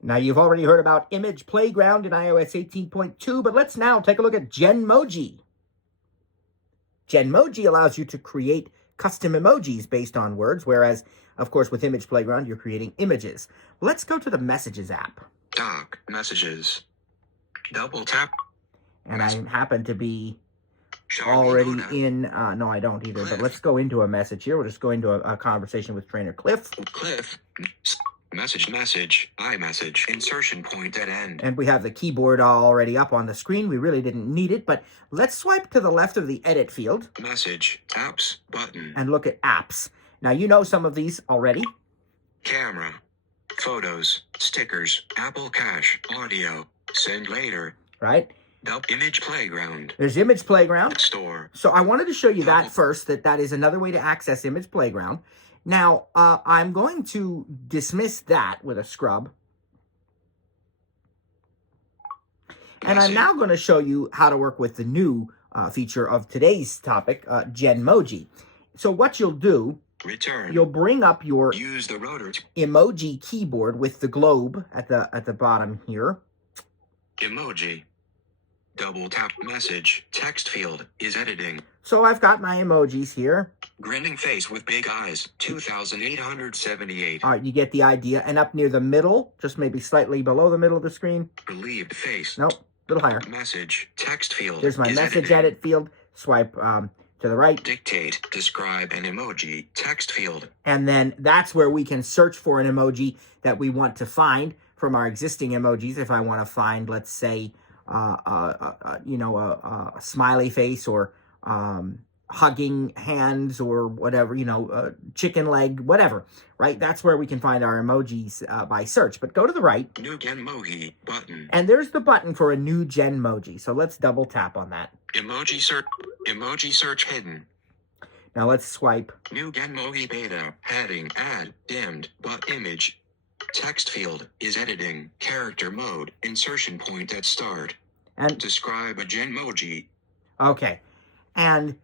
Now, you've already heard about Image Playground in iOS 18.2, but let's now take a look at Genmoji. Genmoji allows you to create custom emojis based on words, whereas, of course, with Image Playground, you're creating images. Let's go to the Messages app. Dock, Messages. Double tap. And I happen to be already in, no, I don't either, but let's go into a message here. We'll just go into a conversation with Trainer Cliff. Message, iMessage, insertion point at end. And we have the keyboard already up on the screen. We really didn't need it, but let's swipe to the left of the edit field. Message, apps, button. And look at apps. Now, you know some of these already. Camera, photos, stickers, Apple Cash, audio, send later. Right? Image Playground. There's Image Playground. Store. So I wanted to show you that first, that is another way to access Image Playground. Now, I'm going to dismiss that with a scrub. And I'm now going to show you how to work with the new feature of today's topic, Genmoji. So what you'll do, you'll bring up your emoji keyboard with the globe at the bottom here. Emoji. Double tap message. Text field is editing. So I've got my emojis here. Grinning face with big eyes, 2,878. All right, you get the idea. And up near the middle, just maybe slightly below the middle of the screen. Relieved face. Nope, a little higher. Message. Text field. There's my message edit field. Swipe to the right. Dictate. Describe an emoji. Text field. And then that's where we can search for an emoji that we want to find from our existing emojis. If I want to find, let's say, a smiley face or hugging hands or whatever, chicken leg, whatever, right? That's where we can find our emojis by search. But go to the right. New Genmoji button. And there's the button for a new Genmoji. So let's double tap on that. Emoji search hidden. Now let's swipe. New Genmoji beta. Heading. Add. Dimmed. But image. Text field is editing. Character mode. Insertion point at start. And describe a Genmoji. Okay. And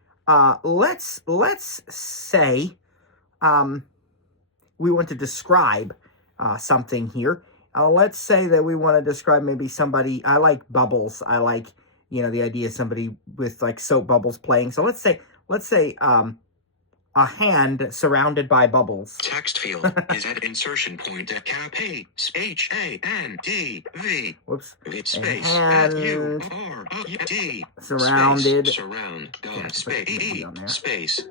let's say we want to describe something here. Let's say that we want to describe maybe somebody. I like bubbles. I like, the idea of somebody with like soap bubbles playing. So let's say a hand surrounded by bubbles. Text field is at insertion point at cap HANDV. Whoops. Space URD. Surrounded. Surround. Space.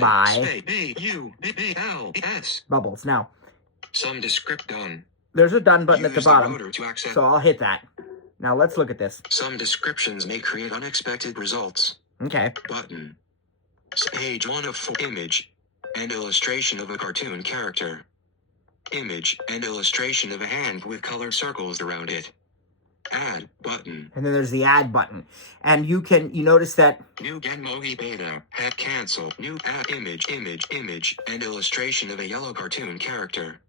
By bubbles. Now, some descript done. There's a done button at the bottom. So I'll hit that. Now let's look at this. Some descriptions may create unexpected results. Okay. Button. Page 1 of 4. Image and illustration of a cartoon character. Image and illustration of a hand with colored circles around it. Add button. And then there's the add button. And you notice that new Genmoji beta had cancel. New add image and illustration of a yellow cartoon character.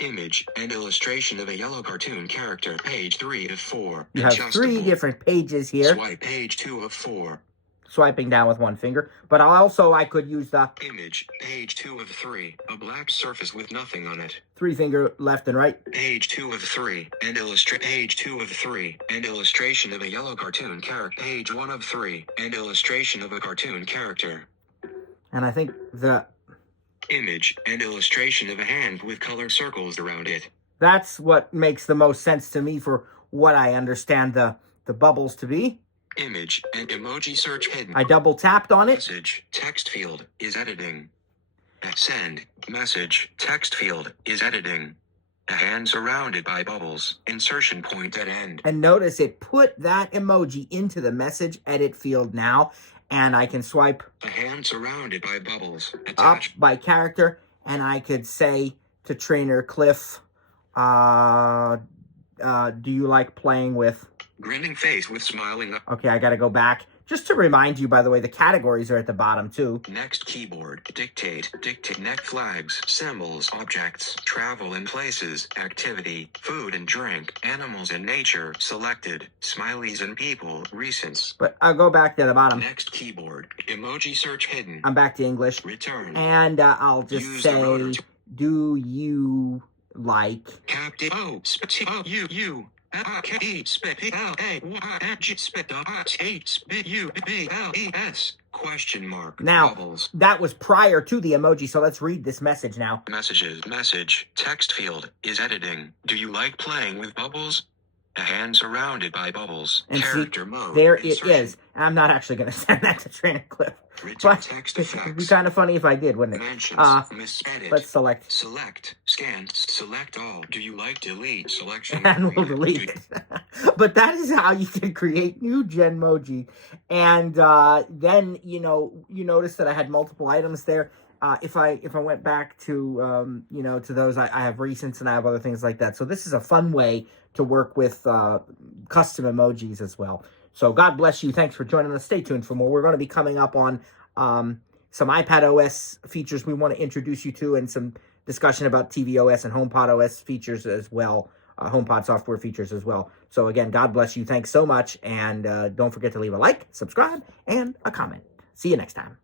Image and illustration of a yellow cartoon character. Page 3 of 4. You have 3 different pages here. Swipe page 2 of 4. Swiping down with one finger, but I could use the image, page 2 of 3, a black surface with nothing on it. 3-finger left and right. Page 2 of 3, and page 2 of 3, and illustration of a yellow cartoon character. Page 1 of 3, and illustration of a cartoon character. And I think the image and illustration of a hand with colored circles around it. That's what makes the most sense to me for what I understand the bubbles to be. Image and emoji search hidden. I double tapped on it. Message text field is editing. Send message text field is editing. A hand surrounded by bubbles. Insertion point at end. And notice it put that emoji into the message edit field now. And I can swipe. A hand surrounded by bubbles. Attached. Up by character. And I could say to Trainer Cliff, do you like playing with... Grinning face with smiling. Okay, I gotta go back. Just to remind you, by the way, the categories are at the bottom, too. Next keyboard. Dictate. Net flags. Symbols. Objects. Travel and places. Activity. Food and drink. Animals and nature. Selected. Smileys and people. Recents. But I'll go back to the bottom. Next keyboard. Emoji search hidden. I'm back to English. Return. And I'll just say, do you like Captain O spit O U K spit L A Y G spit H spit U B L E S question mark. Now, Bubbles. that was prior to the emoji, so let's read this message now. Messages. Message. Text field is editing. Do you like playing with bubbles? A hand surrounded by bubbles. And Character see, mode. there Insertion. it is. And I'm not actually going to send that to Trainer Cliff. Written But text it would be effects. kind of funny if I did, wouldn't it? Mentions. Edit. Let's select. Select. Scan. Select all. Do you like delete? Selection. And we'll delete it. But that is how you can create new Genmoji. And then, you notice that I had multiple items there. If I went back to, to those, I have recents and I have other things like that. So this is a fun way to work with custom emojis as well. So God bless you. Thanks for joining us. Stay tuned for more. We're going to be coming up on some iPad OS features we want to introduce you to, and some discussion about tvOS and HomePod OS features as well, HomePod software features as well. So again, God bless you. Thanks so much. And don't forget to leave a like, subscribe, and a comment. See you next time.